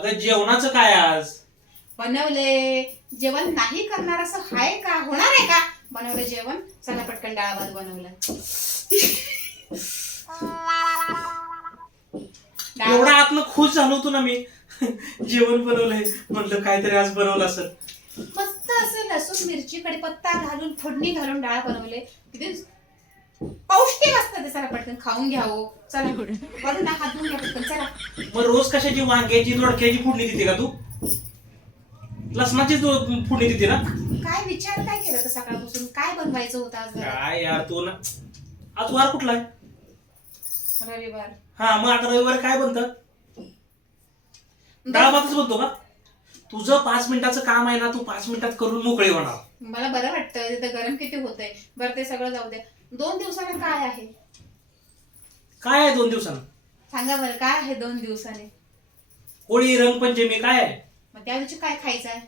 अगं जेवणाचं काय आज? बनवले. जेवण नाही करणार असं हाय का? होणार आहे का? बनवलं जेवण. चला पटकन डाळ भात बनवलं. एवढा आतलं खुश झालो होतो ना मी. जेवण बनवलंय म्हटलं काहीतरी आज बनवलं असेल. मस्त असं लसूण मिरची कढीपत्ता घालून फोडणी घालून डाळ बनवले. किती पौष्टिक असतं ते. चला पटकन खाऊन घ्यावं. चला वरून हात धुवून घ्या पटकन. चला. मग रोज कशाची वांग्याची दोडक्याची फोडणी देते का तू? लसणाची फोडणी देते ना? काय विचार काय केला तर सकाळपासून? काय बनवायचं होतं आज घरात? काय यार तू ना. आज वार कुठला आहे? रविवार. हा मग आता रविवार काय बनतं? डाळ भातच बनतो का? तुझं 5 मिनिटाचं काम आहे ना, तू 5 मिनिटात करून मोकळे होणार. मला बरं वाटतं. तिथं गरम किती होतंय. बरं ते सगळं जाऊ द्या. 2 दिवसाने काय आहे काय आहे 2 दिवसानं? सांगा बरं. काय आहे 2 दिवसाने? होळी, रंगपंचमी काय आहे? मग त्या दिवशी काय खायचं आहे?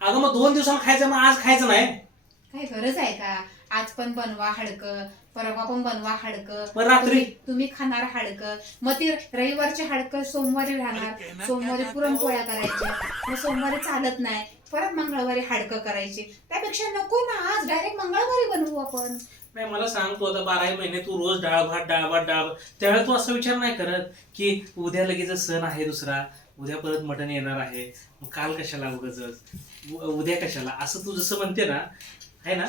अगं मग 2 दिवसानं खायचं, मग आज खायचं नाही? काय गरज आहे का? आज पण बनवा हाडकं, परवा पण बनवा हाडकं. मग रात्री? तुम्ही खाणार हाडकं. मग ती रविवारची हाडकं सोमवारी राहणार. सोमवारी पुरणपोळ्या करायच्या. मग सोमवारी चालत नाही. परत मंगळवारी हाडकं करायची. त्यापेक्षा नको ना, आज डायरेक्ट मंगळवारी बनवू आपण. नाही मला सांग, तू आता 12 महिने तू रोज डाळ भात डाळ भात डाळ भात, त्यावेळेला तू असा विचार नाही करत की उद्या लगेच सण आहे दुसरा, उद्या परत मटण येणार आहे, मग काल कशाला उगाचच, उद्या कशाला, असं तू जसं म्हणते ना, आहे ना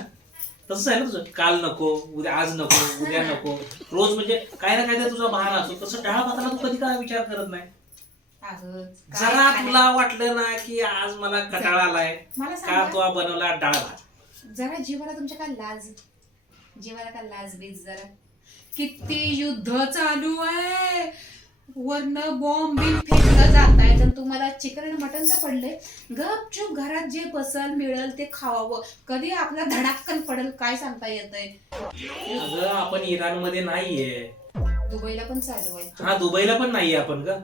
तसंच आहे ना तुझं. काल नको, उद्या आज नको, उद्या नको, रोज म्हणजे काय ना काय तर तुझा बहाणा असतो. तसं डाळ भाताला तू कधी काय विचार करत नाही? जरा तुला वाटलं ना की आज मला कंटाळा आलाय मला का, सांगा, तू बनवला डाळ भात. जरा जीवाला तुमच्या काय लाज? जीवाला काय लाज बीज जरा? किती युद्ध चालू आहे. वरनं बॉम्ब बिल फेकलं जात आहे. तर तुम्हाला चिकन आणि मटनचं पडलंय. गपचूप घरात जे बसल मिळेल ते खावावं. कधी आपला धडाक्कन पडेल काय सांगता येतंय. अगं आपण इराणमध्ये नाहीये. दुबईला पण चालू आहे. हा दुबईला पण नाहीये आपण ग.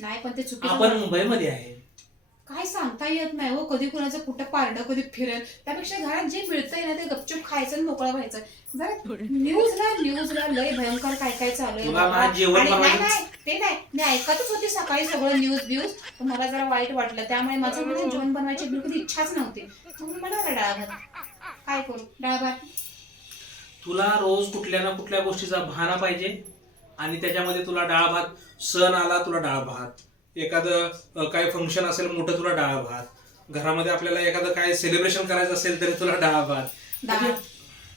नाही पण ते आपण चुकीचं. मुंबईमध्ये आहे. काय सांगता येत नाही हो. कधी कुणाचं कुठं पारडं कधी फिरेल. त्यापेक्षा घरात जे मिळतंय ना ते गपचूप खायचं आणि मोकळं व्हायचं. जरा न्यूजला लय भयंकर काय काय चालू आहे. तुला ना जेवण आणि बनवायचं- नाही ते नाही, मी ऐकतच होती सकाळी सगळं न्यूज. तर मला जरा वाईट वाटलं. त्यामुळे माझं म्हणजे जेवण बनवायची बिलकुल इच्छाच नव्हती. म्हणून बनवला डाळ भात. काय करू डाळ भात? तुला रोज कुठल्या ना कुठल्या गोष्टीचा बहाणा पाहिजे आणि त्याच्यामध्ये तुला डाळ भात. सण आला तुला डाळ भात, एखादं काय फंक्शन असेल मोठं तुला डाळ भात, घरामध्ये आपल्याला एखादं काय सेलिब्रेशन करायचं असेल तरी तुला डाळ भात. डाळ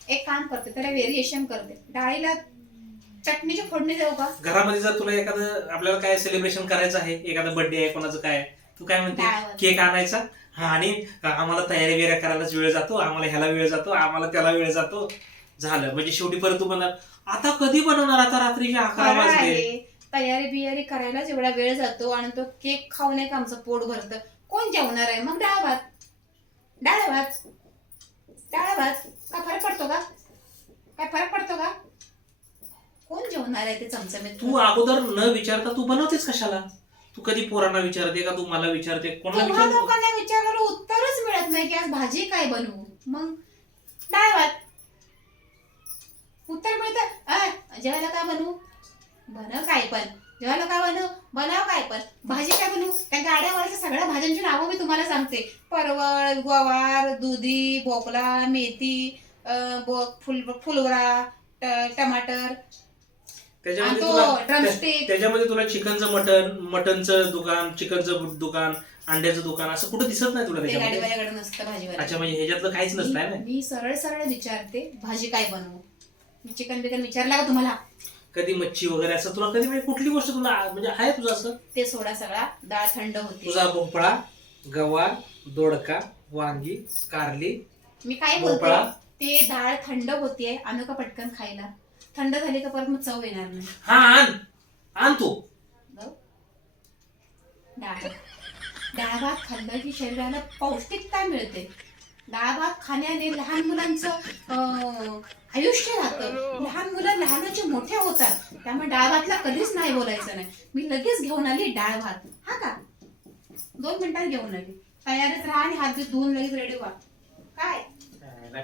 एक काम करते, त्याला व्हेरिएशन करते. डाळीला चटणीची फोडणी देऊ का? घरामध्ये जर तुला एखादं आपल्याला काय सेलिब्रेशन करायचं आहे, एखादा बर्थडे आहे कोणाचं काय, तू काय म्हणते डाळ भात. केक आणायचा. हा आणि आम्हाला तयारी बिर्या करायलाच वेळ जातो, आम्हाला ह्याला वेळ जातो, आम्हाला त्याला वेळ जातो. झालं म्हणजे शेवटी परत तू बनणार. आता कधी बनवणार? आता रात्रीचे 11 खरं वाजले. आहे. तयारी बियारी करायलाच एवढा वेळ जातो आणि तो केक खाऊन एक आमचं पोट भरतं. कोण जेवणार आहे मग? डाळ भात. डाळ भात काय फरक पडतो का? काय फरक पडतो का? कोण जेवणार आहे ते चमचमीत? तू अगोदर न विचारता तू बनवतेस कशाला? तू कधी पोरांना विचारते का? तू मला विचारते? कोणाला तुम्हा विचारते? लोकांना विचारलं उत्तरच मिळत नाही की आज भाजी काय बनवू. मग डाळ भात उत्तर मिळतं. जेवायला काय बनवू? बनव काय पण. जेवायला काय बनव काय पण. भाजी काय बनवू? त्या गाड्यावरच्या सगळ्या भाज्यांची नावं मी तुम्हाला सांगते. परवळ, गवार, दुधी, भोपळा, मेथी, फुलवरा, टमाटर, त्याच्यामध्ये तो तुला ड्रमस्टिक. त्याच्यामध्ये तुला मटनचं दुकान, चिकनचं दुकान, अंड्याचं दुकान असं कुठं दिसत नाही तुला ते त्याच्यामध्ये? गाडीवाल्याकडे नसतं भाजीवाला. अच्छा म्हणजे ह्याच्यातलं काहीच नसतंय ना? मी सरळ विचारते भाजी काय बनवू. चिकन बिकन विचारला का तुम्हाला? कधी मच्छी वगैरे असं तुला कधी म्हणजे कुठली गोष्ट तुला म्हणजे आहे तुझं असं? ते सोडा सगळा. डाळ थंड होती. तुझा भोपळा, गवार, दोडका, वांगी, कारली, मी काय भोपळा. बोलते, ते डाळ थंड होतीये. आणू का पटकन खायला? थंड झाली का परत मग चव येणार नाही. हा आण तू. जाऊ? डाळ भात खाल्लं की शरीराला पौष्टिकता मिळते. डाळ भात खाण्याने लहान मुलांचं आयुष्य राहतं. लहान मुलं लहानाचे मोठे होतात. त्यामुळे डाळ भातला कधीच नाही बोलायचं नाही. मी लगेच घेऊन आली डाळ भात. हा का 2 मिनिटात घेऊन आली. तयारीच राहा आणि हात बीत धुवून लगेच रेडी व्हा.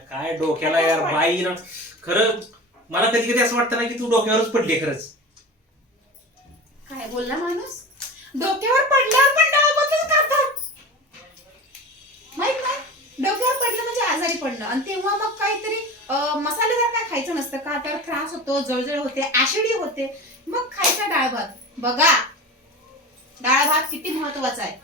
काय डोक्याला यार बाई ना. खरं मला कधी कधी असं वाटतं ना की तू डोक्यावरच पडली खरंच. काय बोलला माणूस? डोक्यावर पडल्यावर पण डाळ भातच खातात. माहित नाही, डोक्यावर पडलं म्हणजे आजारी पडणं. आणि तेव्हा मग काहीतरी मसालेदार काय खायचं नसतं का, त्यावर त्रास होतो, जळजळ होते, ऍसिडी होते, मग खायचा डाळ भात. बघा डाळ भात किती महत्वाचा आहे.